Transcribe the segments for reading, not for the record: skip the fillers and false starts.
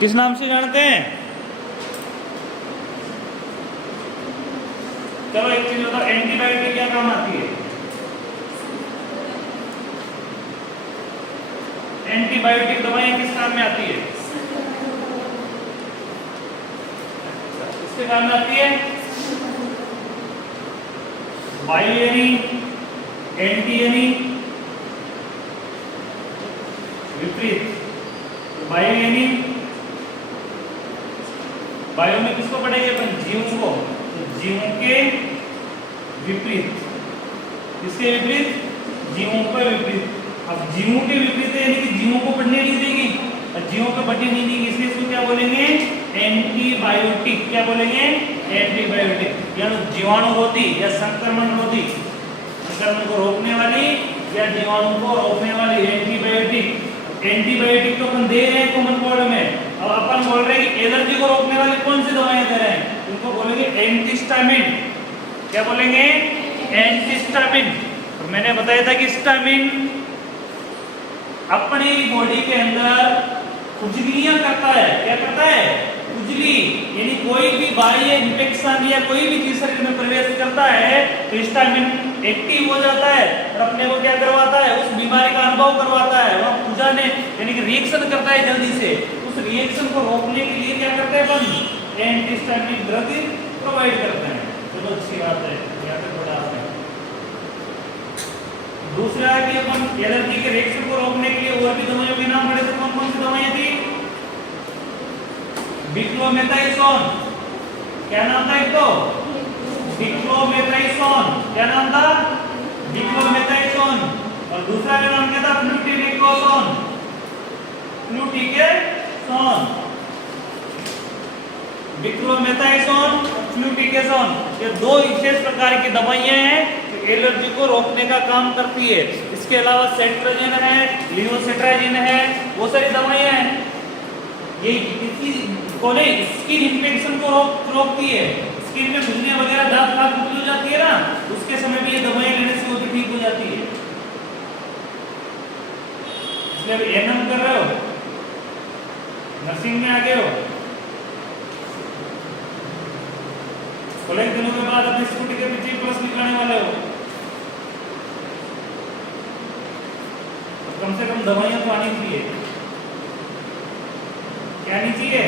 किस नाम से जानते हैं? चलो एक चीज बताओ, एंटीबायोटिक क्या काम आती है? एंटीबायोटिक दवाएं किस काम में आती है? किसके काम में आती है? बायो यानी एंटी यानी विपरीत, बायो यानी बायो में किसको पढ़ेंगे अपन? जीवों को। तो जीवों के विपरीत, किसके विपरीत? जीवों के विपरीत। अब जीवों के विपरीत यानी कि जीवों को पढ़ने नहीं देगी और जीवों को पढ़ने नहीं देगी, इसलिए इसको क्या बोलेंगे? एंटीबायोटिक। क्या बोलेंगे? एंटीबायोटिक। यानी जीवाणु रोधी या संक्रमण रोधी, संक्रमण को रोकने वाली या जीवाणु को रोकने वाली एंटीबायोटिक। एंटीबायोटिक तो अपन दे रहे हैं कॉमन कोल्ड में, अब अपन बोल रहे हैं कि एलर्जी को रोकने वाली कौन सी दवाएं दे रहे हैं? उनको बोलेंगे एंटीहिस्टामिन। क्या बोलेंगे? एंटीहिस्टामिन। तो मैंने बताया था कि हिस्टामिन अपनी बॉडी के अंदर खुजलियां करता है। क्या करता है? खुजली, यानी कोई भी बाह्य इंफेक्शन या कोई भी चीज शरीर में प्रवेश करता है तो हिस्टामिन एक्टिव हो जाता है और अपने को क्या करवाता है? उस बीमारी का अनुभव करवाता है, वह खुजाने यानी कि रिएक्शन करता है जल्दी से। उस रिएक्शन को रोकने के लिए क्या करते हैं अपन? एंटीहिस्टामिन ड्रग प्रोवाइड करते हैं। चलो अच्छी बात है, यहाँ पे थोड़ा आता है। दूसरा है कि अपन एलर्जी के रिएक्शन को रोकने के लिए और भी दवाइयों के नाम पढ़े थे। कौन कौन सी दवाइयां थी? डिक्लोमेथाइसोन। क्या नाम था? एक तो डिक्लोमेथाइसोन। क्या नाम था? डिक्लोमेथाइसोन। और दूसरा का नाम क्या था? फ्लूटिकेसोन। फ्लूटिकेसोन, डिक्लोमेथाइसोन, फ्लूटिकेसोन, ये दो विशेष प्रकार की दवाइयां हैं जो एलर्जी को रोकने का काम करती है। इसके अलावा सेट्राजिन है, लियोसेट्राजिन है, वो सारी दवाइयां हैं। ये किसी कोने स्किन इन्फेक्शन को रोकती है। स्किन में खुजलियां वगैरह, दांत खाज खुजली हो जाती है ना, उसके समय भी ये दवाइयां लेने से वो भी ठीक हो जाती है। इसलिए अभी एनएम कर रहे हो, नर्सिंग में आ गए हो, कॉलेज दिनों के बाद अपनी स्कूटी के पीछे प्लस निकालने वाले हो, तो कम से कम दवाइयां तो आनी चाहिए। क्या आनी चाहिए?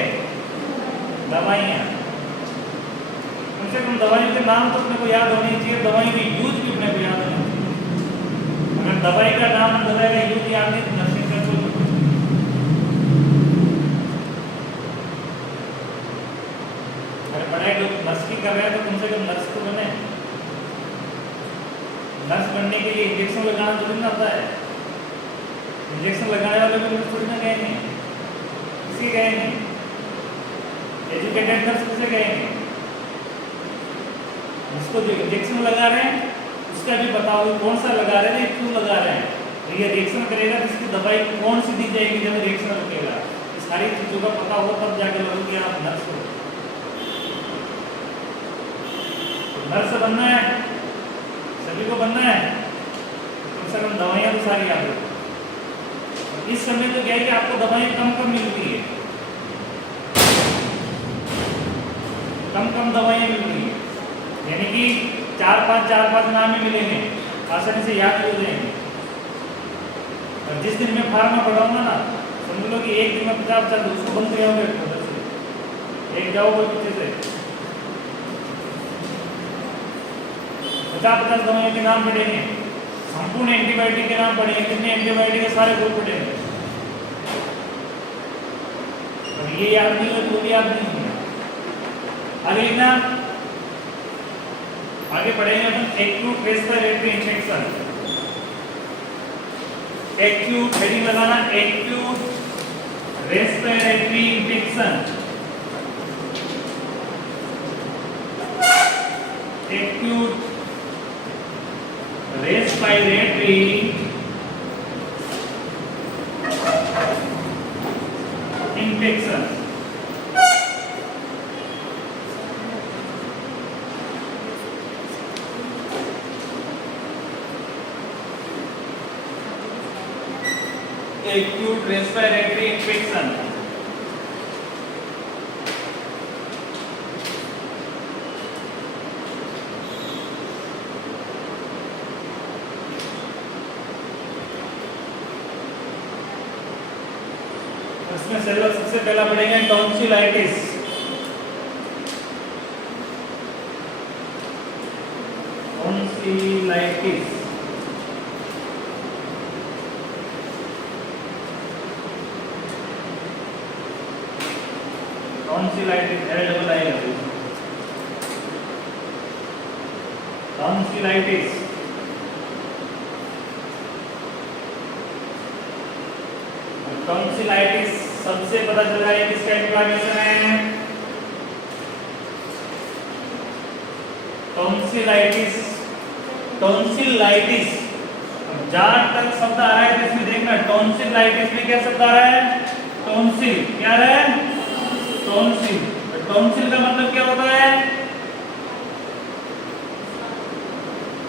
दवाइयां। कम से कम दवाइयों के नाम तो अपने को याद होनी चाहिए, दवाइयों के यूज भी अपने को याद होनी चाहिए। अगर दवाई का नाम, दवाई का यूज याद नहीं तो नर्सिंग का कोई पढ़ाई नर्सिंग कर रहे हैं तो कम से कम नर्स तो बने। नर्स बनने के लिए इंजेक्शन लगाना जरूरी होता है। इंजेक्शन लगाने वाले को थोड़ी ना कहेंगे, किसी कहेंगे एजुकेटेड नर्स किसे कहेंगे? जिसको जो इंजेक्शन लगा रहे हैं उसका भी बताओ कौन सा लगा रहे हैं, क्यों लगा रहे हैं, तो ये रिएक्शन करेगा तो इसकी दवाई कौन सी दी जाएगी जब रिएक्शन रुकेगा। इस सारी चीजों का पता हो तब जाके लोगों कि आप नर्स हो। नर्स बनना है, सभी को बनना है, कम से कम दवाइयाँ तो सारी याद हो। इस समय तो क्या है कि आपको दवाएं कम कम मिलती है, कम दवाइयाँ मिल रही है, यानी कि 4-5 नाम ही मिलेंगे, आसानी से याद हो जाएंगे। और जिस दिन मैं फार्मा पढ़ाऊंगा ना, समझ लो कि एक दिन में 50 उसको बंद कर उधर से एक जाओ कोई पीछे से 50 दवाइयों के नाम पढ़ेंगे, संपूर्ण एंटीबायोटिक के नाम पढ़ेंगे, कितने एंटीबायोटिक के सारे ग्रुप पढ़ेंगे। और ये याद नहीं हो तो भी याद नहीं होगा। आगे लिखना, आगे पढ़ेंगे अपन acute respiratory infection. Acute heading लगाना, acute respiratory infection. Acute respiratory infection. Acute respiratory infection इसमें सबसे पहला पढ़ेंगे tonsillitis. Tonsillitis tonsillitis tonsillitis tonsillitis सबसे पता चल रहा है किसका इन्फ्लेमेशन है। टॉन्सिलाइटिस टॉन्सिलाइटिस जहां तक शब्द आ रहा है तो इसमें देखना टॉन्सिलाइटिस में क्या शब्द आ रहा है, टॉन्सिल। क्या आ रहा है, टॉन्सिल। टॉन्सिल का मतलब क्या होता है,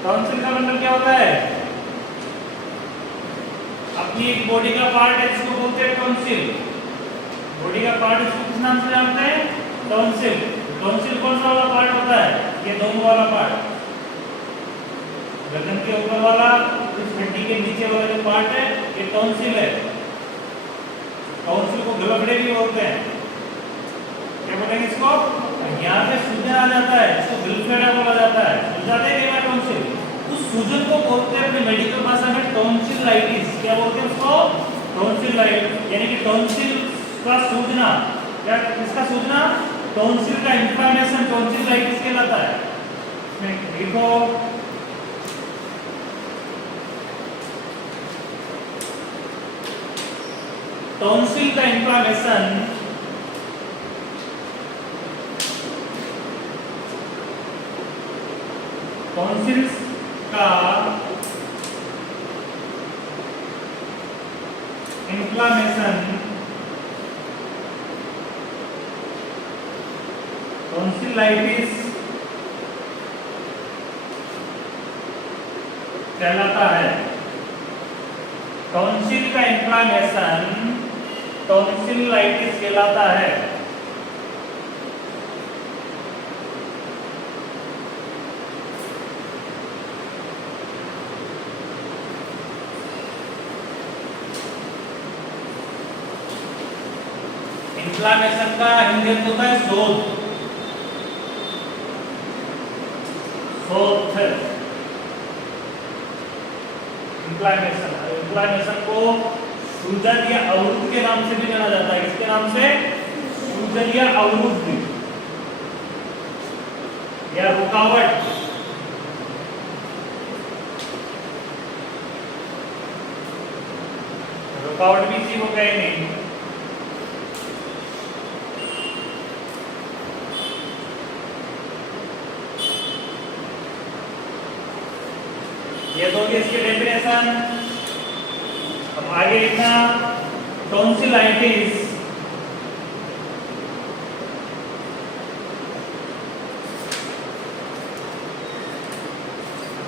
टॉन्सिल का मतलब क्या होता है, अपनी एक बॉडी का पार्ट है जिसको बोलते हैं टॉन्सिल। बॉडी का पार्ट इसको किस नाम से जानते हैं, टॉन्सिल। टॉन्सिल कौन सा वाला पार्ट होता है, ये दोनों वाला पार्ट, गर्दन के ऊपर वाला, इस हड्डी के नीचे वाला जो पार्ट है ये टॉन्सिल है। टॉन्सिल को गलगड़े भी बोलते हैं। क्या बोलेंगे इसको, यहाँ पे सूजन आ जाता है, इसको गलगड़ा बोला जाता है। सुझाते हैं क्या टॉन्सिल, उस सूजन को बोलते हैं अपने मेडिकल भाषा में टॉन्सिलाइटिस। क्या बोलते हैं उसको, टॉन्सिलाइटिस, यानी कि टॉन्सिल का सूजना। क्या, किसका सूजना, टॉन्सिल का इन्फ्लेमेशन टॉन्सिलाइटिस कहलाता है। देखो टॉन्सिल का इन्फ्लेमेशन टॉन्सिल्स का इन्फ्लेमेशन टॉन्सिलाइटिस कहलाता है। टॉन्सिल का इन्फ्लेमेशन टॉन्सिलाइटिस कहलाता है। इन्फ्लेमेशन का हिंदी अर्थ होता है शोथ। शोथ इन्फ्लेमेशन, इन्फ्लेमेशन को सूजन या अवरुद्ध के नाम से भी जाना जाता है। किसके नाम से, सूजन या अवरुद्ध या रुकावट। रुकावट भी इसी को कहेंगे। ये तो इसकी डेफिनेशन। अब आगे लिखना टॉन्सिलाइटिस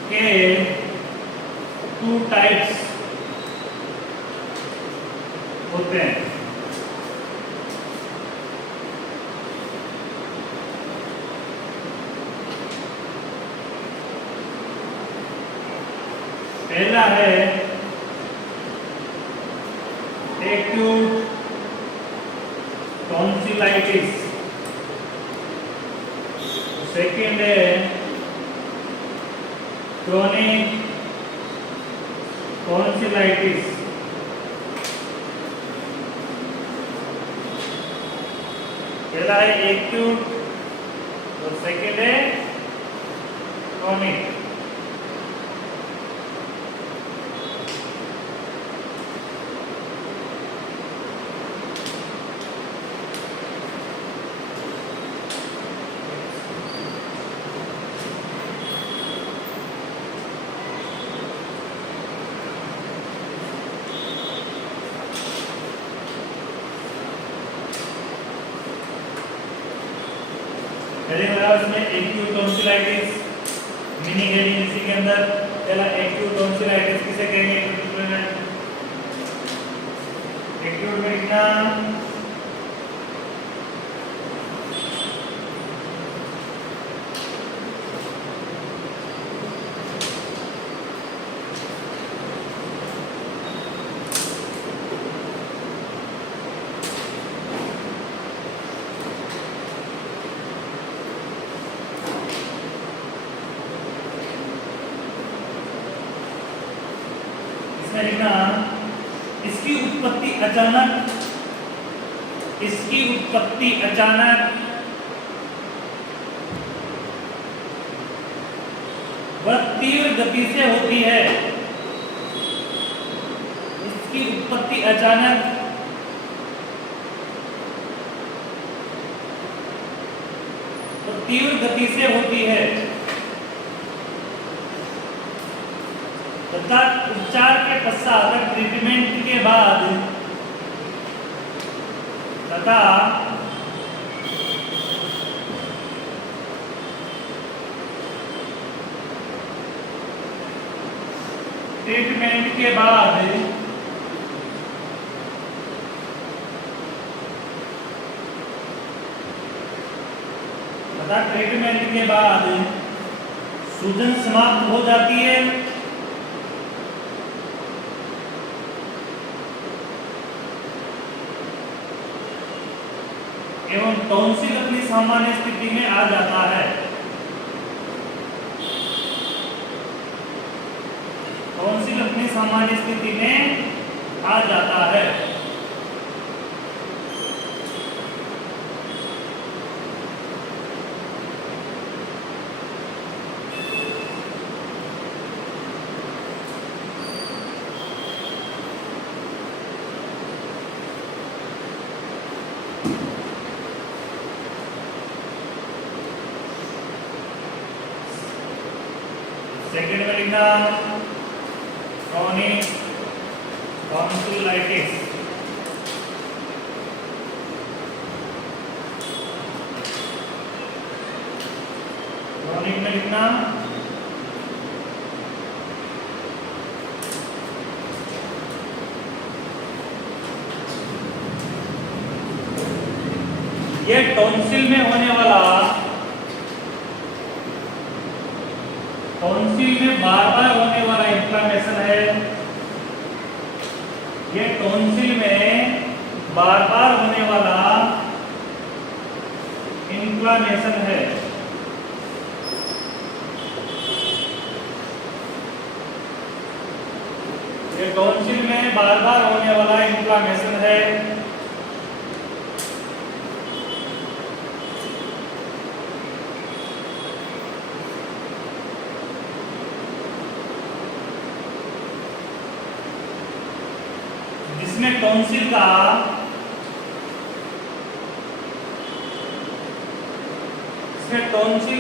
के 2 टाइप्स होते हैं। पहला है एक्यूट टॉन्सिलाइटिस, सेकेंड है क्रोनिक टॉन्सिलाइटिस। पहला है एक्यूट और सेकेंड है क्रोनिक। उसमें एक्यूट टॉन्सिलाइटिस, मिनी हेडिंग इसी के अंदर। पहला एक्यूट टॉन्सिलाइटिस किसे कहेंगे, एक्यूट में लिखना इसमें लिखना इसकी उत्पत्ति अचानक वह तीव्र गति से होती है। इसकी उत्पत्ति अचानक वह तीव्र गति से होती है तथा उपचार के पश्चात ट्रीटमेंट के बाद तथा ट्रीटमेंट के बाद सूजन समाप्त हो जाती है एवं टॉन्सिल अपनी सामान्य स्थिति में आ जाता है। टॉन्सिल अपनी सामान्य स्थिति में आ जाता है। सेकेंड में लिखना क्रॉनिक टॉन्सिलाइटिस। क्रॉनिक में लिखना ये टॉन्सिल में होने वाला टॉन्सिल में बार-बार होने वाला इन्फ्लेमेशन है। ये टॉन्सिल में बार-बार होने वाला इन्फ्लेमेशन है। ये टॉन्सिल में बार-बार होने वाला इन्फ्लेमेशन है। जिसमें टॉन्सिल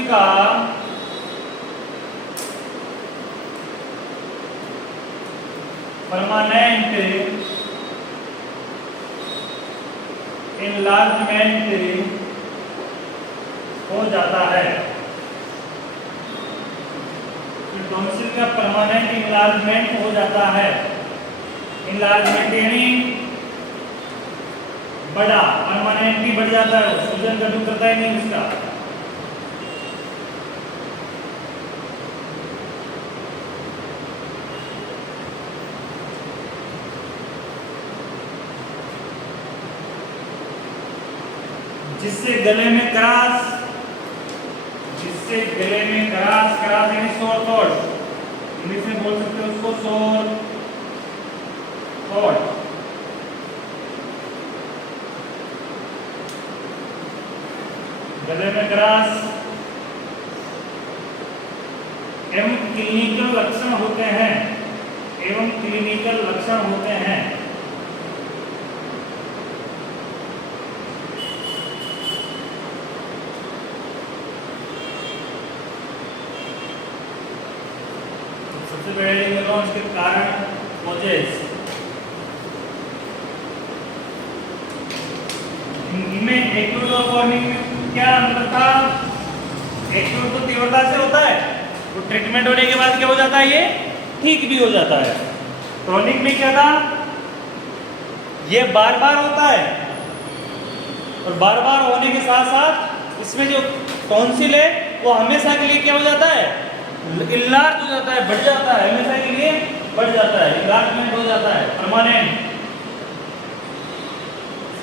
का परमानेंट इनलार्जमेंट हो जाता है। टॉन्सिल का परमानेंट इनलार्जमेंट हो जाता है। इनलार्जमेंट यानी बड़ा, परमानेंटली बढ़ जाता है, सूजन का दुख करता ही नहीं उसका। जिससे गले में खराश यानी सोर थ्रोट, इंग्लिश में बोल सकते हो उसको सोर थ्रोट। गले में खराश एवं क्लिनिकल लक्षण होते हैं। सबसे पहले इसके कारण कॉजेस। इनमें एक्यूट और क्रॉनिक में क्या अंतर था? एक्यूट तो तीव्रता से होता है, तो ट्रीटमेंट होने के बाद क्या हो जाता है, ये ठीक भी हो जाता है। क्रॉनिक में क्या था, ये बार बार होता है और बार बार होने के साथ साथ इसमें जो टॉन्सिल है वो हमेशा के लिए क्या हो जाता है, इनलार्ज हो जाता है, बढ़ जाता है, हमेशा के लिए बढ़ जाता है, इनलार्जमेंट हो जाता है, परमानेंट।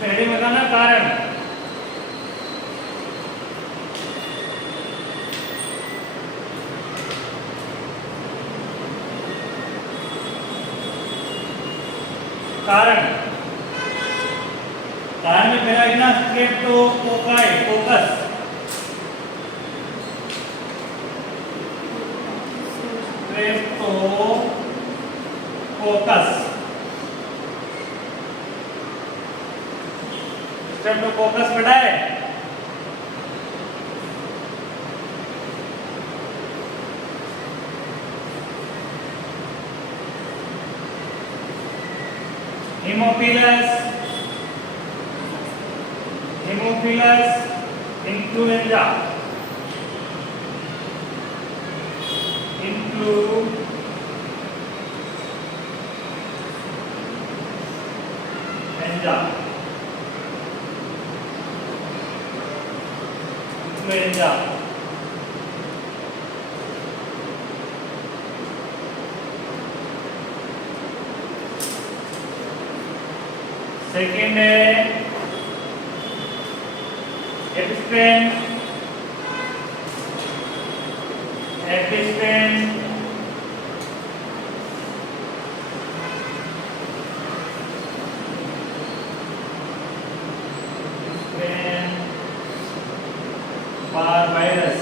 हेडिंग लगाना कारण। कारण कारण में पहला है ना स्ट्रेप्टोकोकाई कोकस स्ट्रेप्टोकोकस पढ़ा है। हेमोफिलस इन्फ्लुएंजा इन्फ्लुएंजा सेकेंड है एपिस्टेन बार वायरस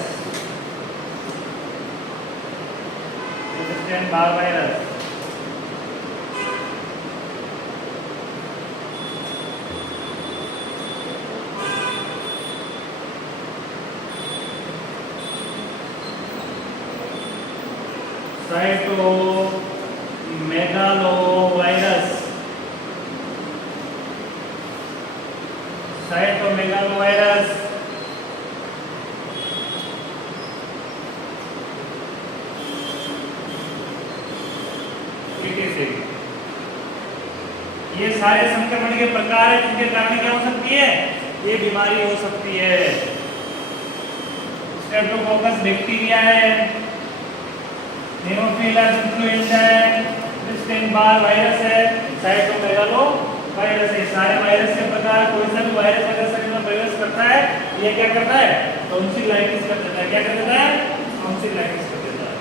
साइटोमेगालोवायरस ये सारे संक्रमण के प्रकार हैं जिनके कारण क्या हो सकती है, ये बीमारी हो सकती है। स्ट्रेप्टोकोकस बैक्टीरिया है, हेमोफिलस इन्फ्लुएंजा है, एपिस्टेन बार वायरस है, साइटोमेगालो वायरस है। सारे वायरस के प्रकार कोई सा भी वायरस अगर शरीर में प्रवेश करता है, ये क्या करता है, टॉन्सिलाइटिस कर देता है। क्या कर देता है, टॉन्सिलाइटिस कर देता है।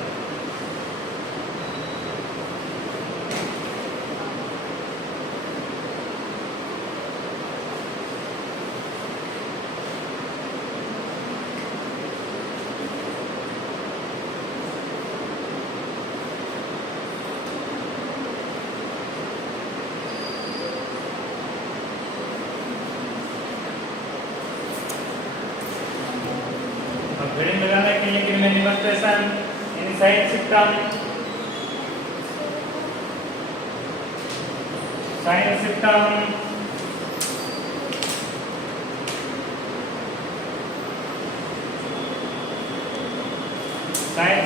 हेडिंग लगाना है clinical manifestation inside symptom sign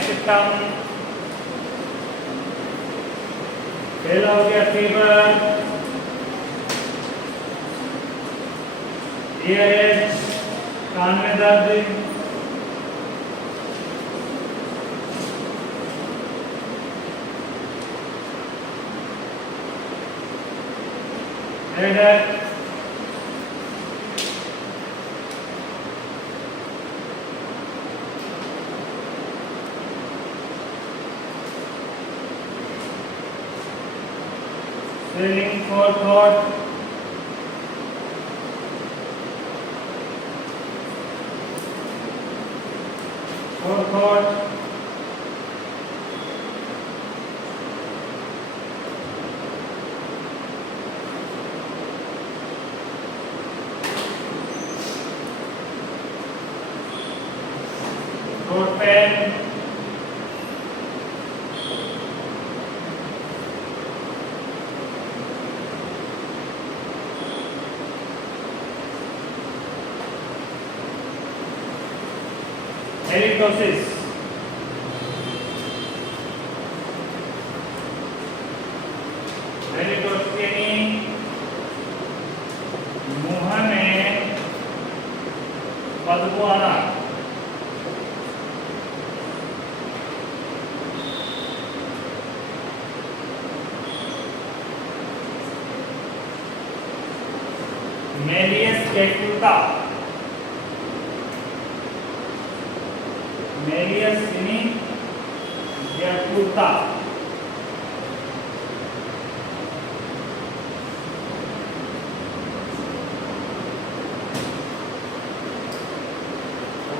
symptom पहला हो गया फीवर, ईयरएच कान में दर्द, headache, swelling for thought, throat pain, halitosis, मुंह में बदबू आना, मेलियस जैक्यूटा, मेलियस जैक्यूटा,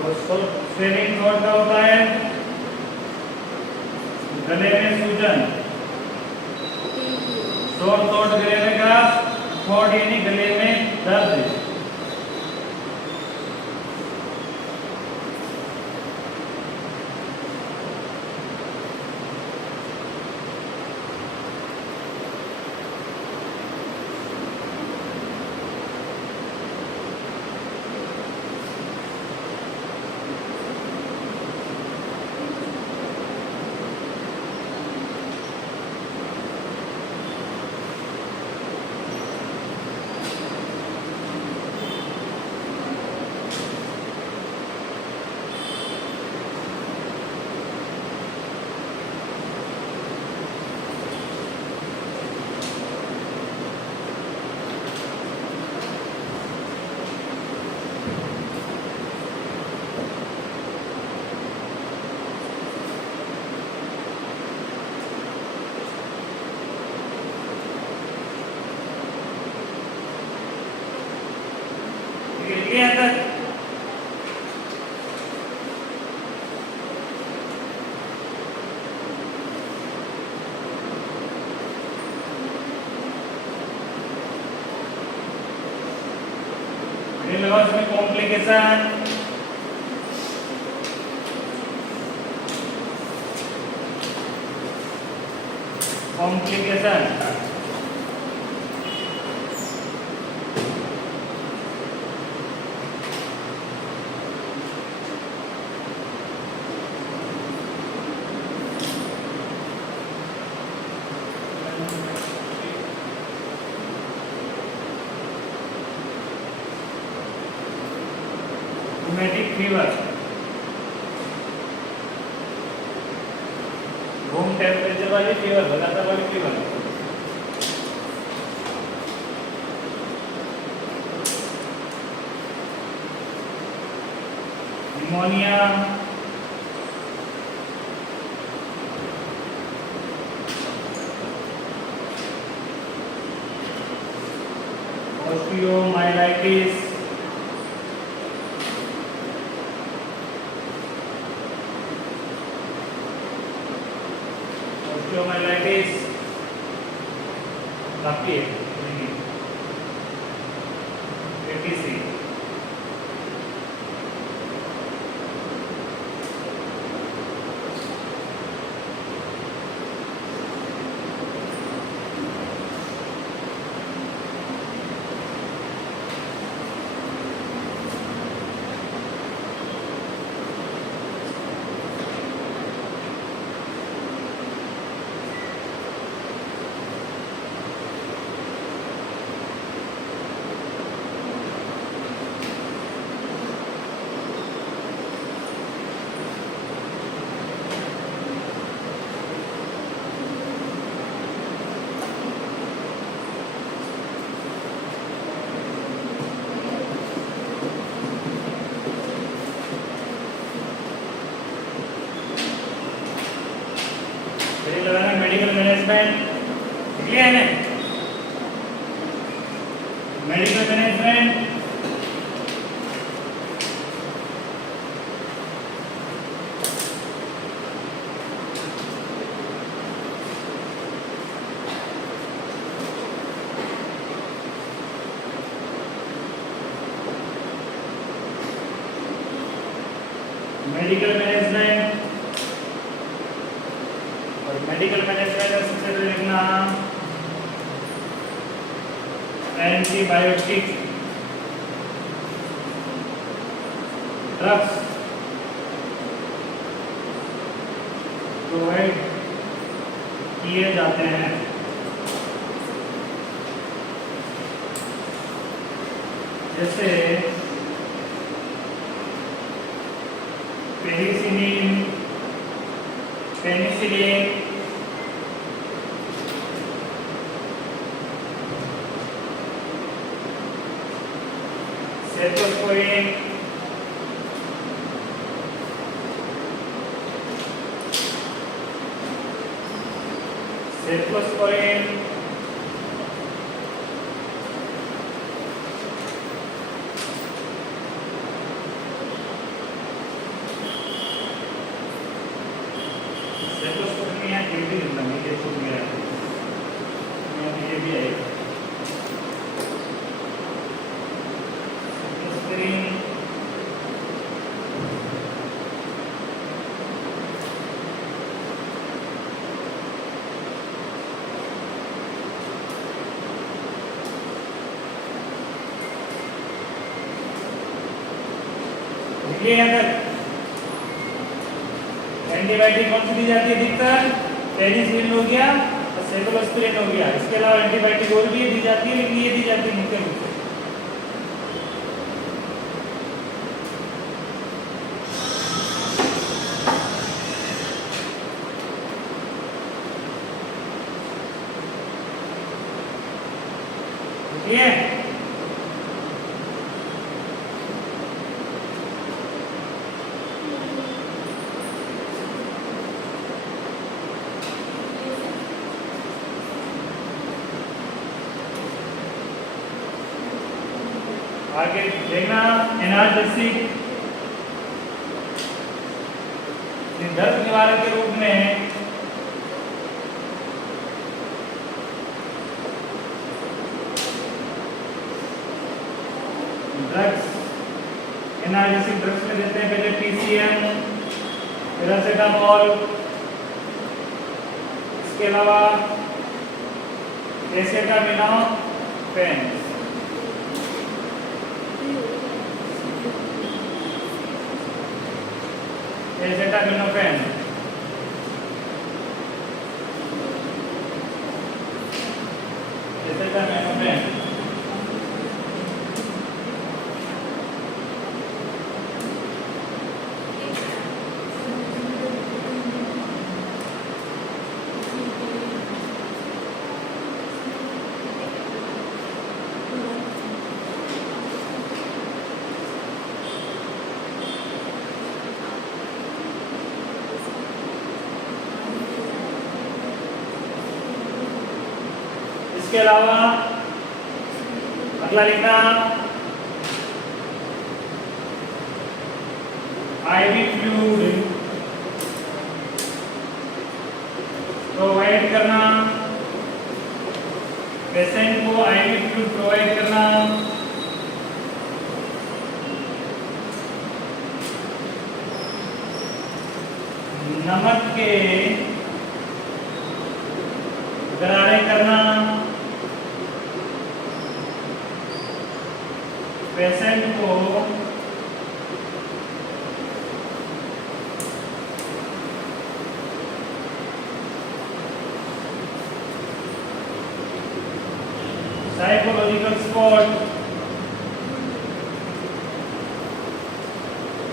और स्वेलिंग थ्रोट का होता है गले में सूजन। शोर थ्रोट गले में का थ्रोट यानी गले में दर्द। ये अंदर में complication rheumatic fever, room temperature वाली फीवर, लगातार वाली फीवर, निमोनिया, ऑस्टियोमाइलाइटिस, ऑस्टियोमाइलाइटिस काफी है एटीसी, मेडिकल मैनेजमेंट क्लियर है। मेडिकल मैनेजमेंट मेडिकल मैनेजमेंट और मेडिकल मैनेजमेंट में सबसे पहले लिखना एंटीबायोटिक ड्रग्स प्रोवाइड किए जाते हैं, जैसे पेनिसिलिन, पेनिसिलिन, सेफोस्पोरिन, सेफोस्पोरिन, ये यहाँ तक एंटीबायोटिक कौन सी दी जाती है अधिकतर? पेनिसिलिन हो गया और सेफलोस्पिरिन हो गया। इसके अलावा एंटीबायोटिक और भी दी जाती है, लेकिन ये दी जाती है मुख्य रूप से। ठीक है, आगे देखना एनाल्जेसिक दर्द निवारक के रूप में ड्रग्स, एनाल्जेसिक ड्रग्स में देते हैं पहले पीसीएम, पैरासिटामोल, इसके अलावा एसिटामिनोफेन। एसिटामिनोफेन एसिटामिनोफेन इसके अलावा अगला लिखना आईवी फ्लूइड प्रोवाइड करना, पेशेंट को आईवी फ्लूइड प्रोवाइड करना, नमक के गरारे करना, पेशेंट को साइकोलॉजिकल सपोर्ट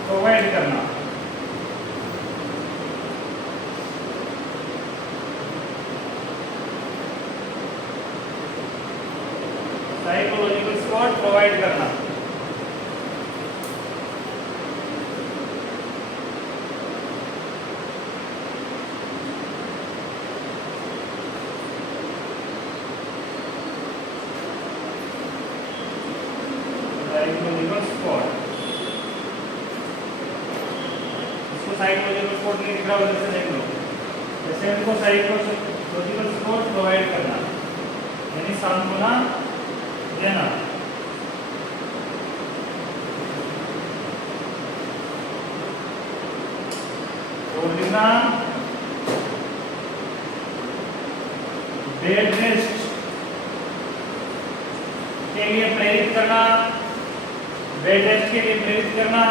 प्रोवाइड करना। साइकोलॉजिकल सपोर्ट प्रोवाइड करना। साइकोलॉजिकल सपोर्ट, इसको साइकोलॉजिकल सपोर्ट नहीं दिख रहा उधर से देख लो। पेशेंट को साइकोलॉजिकल सपोर्ट प्रोवाइड करना यानी सांत्वना देना। और लिखना बेड रेस्ट के लिए प्रेरित करना, बेड रेस्ट के लिए प्रेरित करना,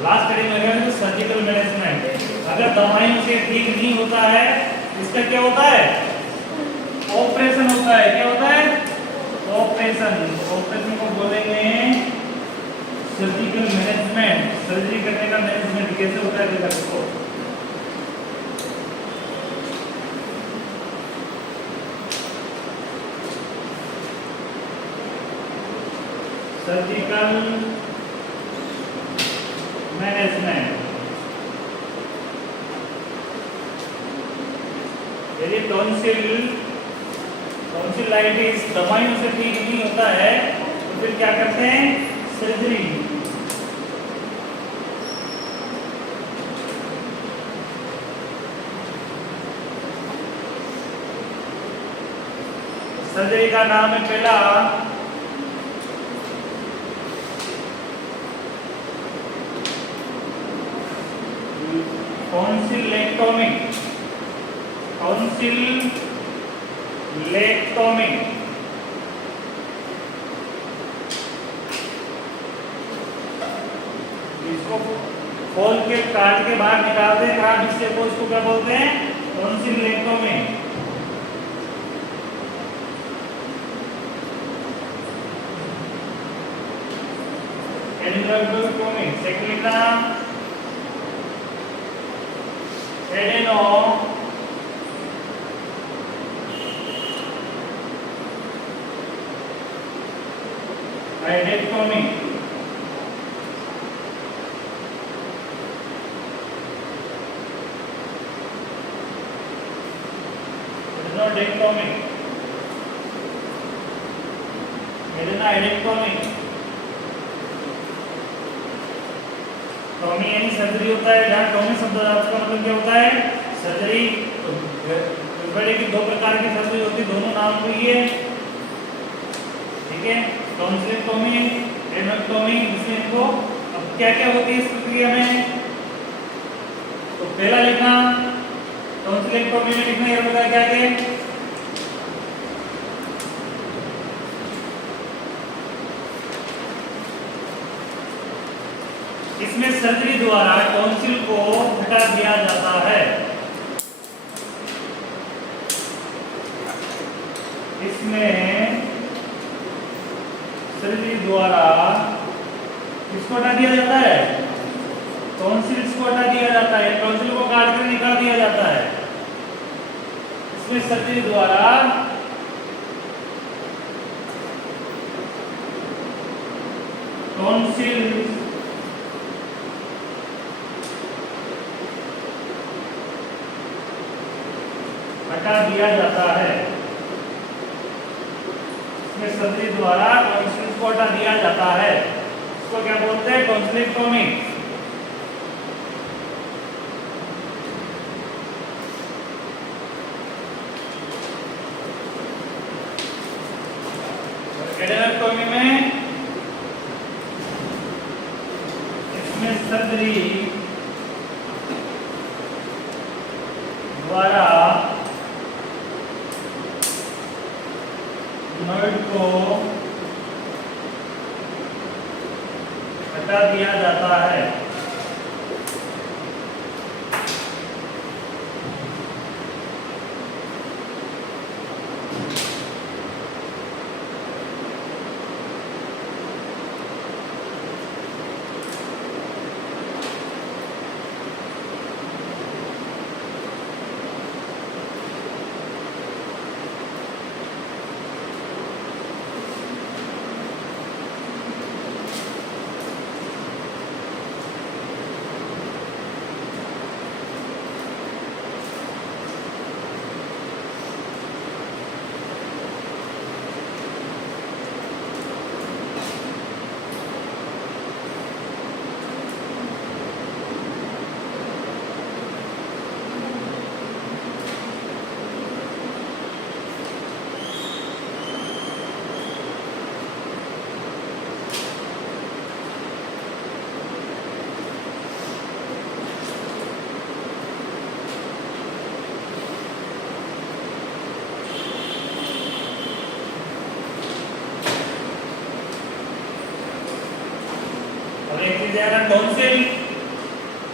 लास्ट हेडिंग में तो सर्जिकल मैनेजमेंट। अगर दवाइयों से ठीक नहीं होता है, इसका क्या होता है? ऑपरेशन होता है। क्या होता है? ऑपरेशन। ऑपरेशन को बोलेंगे सर्जिकल मैनेजमेंट। सर्जरी करने का मैनेजमेंट कैसे होता है देखा इसको। सर्जिकल मैनेजमेंट, यदि टॉन्सिलाइटिस दवाइयों से ठीक नहीं होता है तो फिर क्या करते हैं? सर्जरी। सर्जरी का नाम है पहला टॉन्सिलेक्टोमी। टॉन्सिलेक्टोमी इसको खोल के काट के बाहर निकालते हैं खराब हिस्से को, इसको क्या बोलते हैं? टॉन्सिलेक्टोमी। एडेनोइडोटोमी सेकंड लिखना एडेनो आइडेक्टोमी। एडेनोइडेक्टोमी एडेनोइडेक्टोमी। टॉमी यानी सर्जरी होता है, जहाँ टॉमी शब्द का मतलब क्या होता है? सर्जरी। तो बड़े की दो प्रकार की सर्जरी होती है, दोनों नाम तो ये ठीक है, टॉन्सिलेक्टोमी, एडेनोइडोटोमी। इसमें इनको अब क्या क्या होती है इस प्रक्रिया में? तो पहला लिखना टॉन्सिलेक्टोमी में लिखना ये बता क्या है? इसमें सर्जरी द्वारा टॉन्सिल को हटा दिया जाता है। इसमें सर्जरी द्वारा किसको हटा दिया जाता है? टॉन्सिल्स को हटा दिया जाता है, टॉन्सिल को काट कर निकाल दिया जाता है। इसमें सर्जरी द्वारा टॉन्सिल हटा दिया जाता है। इसमें सर्जरी द्वारा टॉन्सिल्स को हटा दिया जाता है। इसको क्या बोलते हैं? टॉन्सिलेक्टोमी। एडेनोइडोटोमी में इसमें सर्जरी द्वारा नोड को हटा दिया जाता है। टॉन्सिल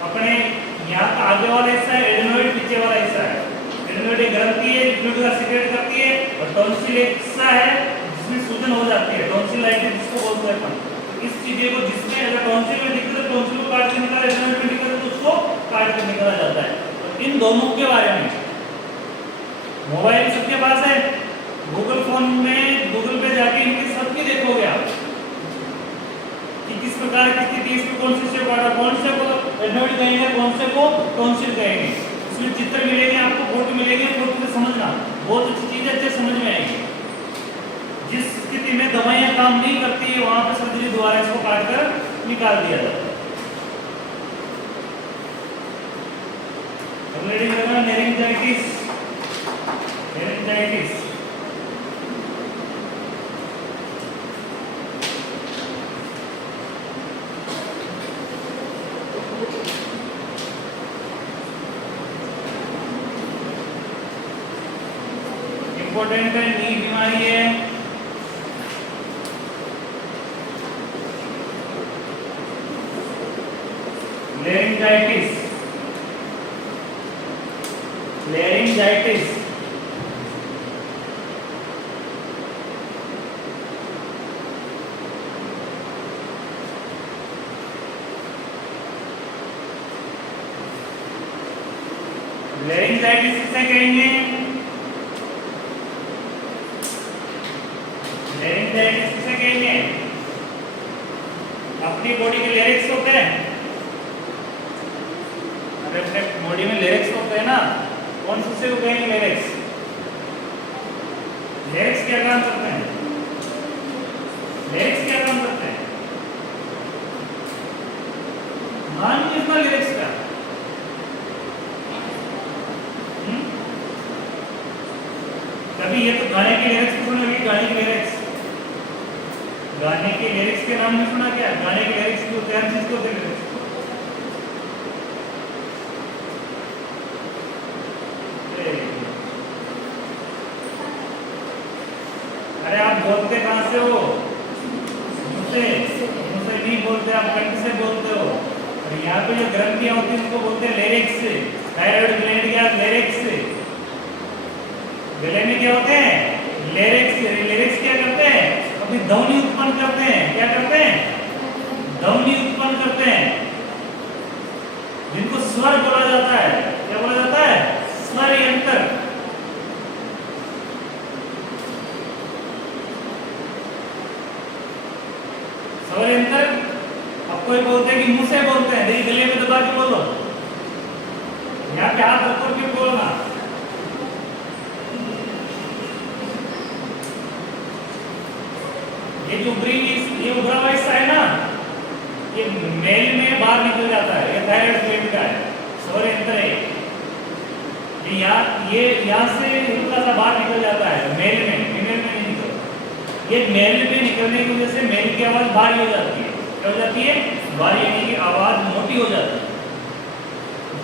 अपने यहाँ का आगे वाला हिस्सा है, एडेनोइड पीछे वाला हिस्सा है। एडेनोइड एक ग्रंथि है, फ्लूइड का सीक्रेट करती है, और टॉन्सिल एक हिस्सा है जिसमें सूजन हो जाती है, टॉन्सिलाइटिस जिसको बोलते हैं अपन। इस चीजें को जिसमें अगर टॉन्सिल में दिक्कत है, टॉन्सिल को काट के निकाला, एडेनोइड में दिक्कत है तो उसको काट के निकाला जाता है। तो इन दोनों के बारे में मोबाइल सबके पास है, गूगल फोन में गूगल पे जाके इनके सबके देखोगे आप कि किस प्रकार की स्थिति, इसमें कौन से को एडेनोइड कहेंगे, कौन से को टॉन्सिल कहेंगे। इसमें चित्र मिलेंगे आपको, फोटो मिलेंगे, फोटो से समझना बहुत अच्छी चीज है, अच्छे समझ में आएगी। जिस स्थिति में दवाइयां काम नहीं करती है वहां पर सर्जरी द्वारा इसको काट कर निकाल दिया जाता है। मेरिंजाइटिस इंपॉर्टेंट है, नी बीमारी है। लेरिंजाइटिस, लेरिंजाइटिस लेरिंजाइटिस किसे कहेंगे? लेरिंजाइटिस किसे कहेंगे? अपनी बॉडी के लेरिक्स होते हैं, अपने बॉडी में लेरिक्स होते हैं ना, कौन से को कहेंगे लेरिक्स? लेरिक्स क्या काम करते हैं? लेरिक्स क्या काम करते हैं? मान कितना लेरिक्स का? कभी ये तो गाने के लिरिक्स सुना है, गाने के लिरिक्स, गाने के लिरिक्स के नाम नहीं सुना क्या? गाने के लिरिक्स को क्या चीज को होते हैं? अरे आप बोलते कहां से हो? मुझसे नहीं बोलते, आप कंठ से बोलते हो। और यहाँ पे जो ग्रंथियां होती हैं उनको बोलते हैं लिरिक्स। थायराइड ग्लैंड क्या लिरिक्स, गले में क्या होते हैं? लिरिक्स। लिरिक्स क्या करते हैं? अपनी ध्वनि उत्पन्न करते हैं। क्या करते हैं? ध्वनि उत्पन्न करते हैं, जिनको स्वर बोला जाता है। क्या बोला जाता है? स्वर यंत्र। स्वर यंत्र। अब कोई बोलते हैं कि मुंह से बोलते हैं, देखिए गले में दबा के बोलो, यहाँ पे हाथ रखो के बोलना। ये जो ये उभरा हुआ हिस्सा है ना, ये मेल में बाहर निकल जाता है, ये थायराइड ग्लैंड का है, स्वर यंत्र है। ये यहाँ से हल्का सा बाहर निकल जाता है मेल में, फीमेल में नहीं निकलता। ये मेल में निकलने की वजह से मेल की आवाज भारी हो जाती है। क्या हो जाती है? भारी, यानी कि आवाज मोटी हो जाती है।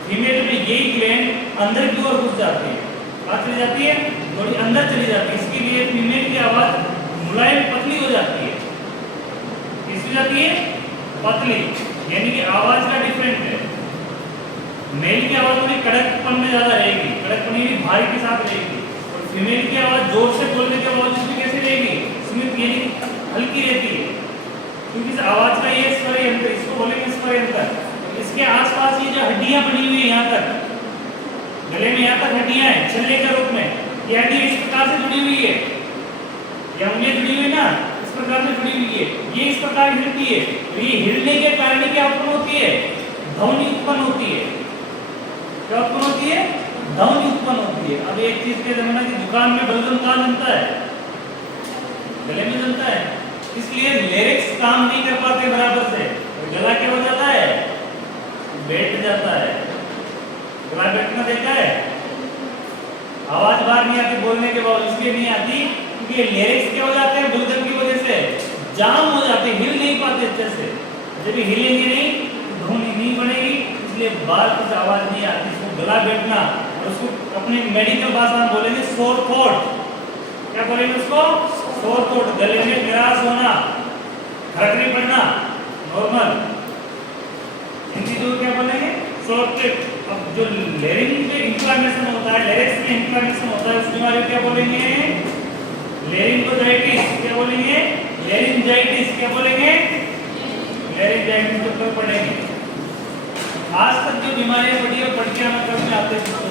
फीमेल में यही ग्लैंड अंदर की ओर घुस जाती है, कहाँ चली जाती है? थोड़ी अंदर चली जाती है। इसके लिए फीमेल की आवाज मुलायम पतली हो जाती है। किसकी जाती है? पतली, यानी कि आवाज का डिफरेंट है। मेल की आवाज थोड़ी कड़कपन में ज्यादा रहेगी, कड़कपन भी भारी के साथ रहेगी। और फीमेल की आवाज जोर से बोलने के बावजूद भी कैसे रहेगी? स्मित, यानी हल्की रहती है, क्योंकि इस आवाज का ये स्वर यंत्र, इसको बोलेंगे स्वर यंत्र। इसके आसपास ये जो हड्डियां बनी हुई है, यहाँ तक गले में यहाँ तक हड्डियां हैं छल्ले के रूप में, ये हड्डियां इस प्रकार से जुड़ी हुई है, ये उंगलियां जुड़ी हुई ना, इस प्रकार से जुड़ी हुई है। ये इस प्रकार हिलती है, तो ये हिलने के कारण क्या उत्पन्न होती है? ध्वनि उत्पन्न होती है। क्या उत्पन्न होती है? ध्वनि उत्पन्न होती है। अब एक चीज के जमाना की दुकान में बलगम कहाँ जमता है? गले में जमता है। इसलिए लिरिक्स काम नहीं कर पाते बराबर से, तो गला क्या हो जाता है? बैठ जाता है। गला बैठना देखा है? आवाज बाहर नहीं आती बोलने के बाद, इसलिए नहीं आती क्योंकि लिरिक्स क्या हो जाते हैं? बलगम की वजह से जाम हो जाते, हिल नहीं पाते अच्छे से। जब हिलेंगे नहीं तो ध्वनि नहीं बनेगी, इसलिए बाहर कुछ आवाज नहीं आती। इसको गला बैठना, और उसको अपने मेडिकल भाषा में बोलेंगे सोर थ्रोट। क्या बोलेंगे उसको? Sore throat. गले में खराश होना, खरखरी पड़ना, नॉर्मल। हिंदी जो क्या बोलेंगे? Sore throat. अब जो लेरिंग में इंफ्लेमेशन होता है, लेरिक्स में इंफ्लेमेशन होता है, उस बीमारी को क्या बोलेंगे? लेरिंगोजाइटिस। क्या बोलेंगे? लेरिंजाइटिस। क्या बोलेंगे? लेरिंजाइटिस। तो पढ़ेंगे। आज तक जो बीमारियां पढ़ी है, पढ़ के हमें कब में आते हैं।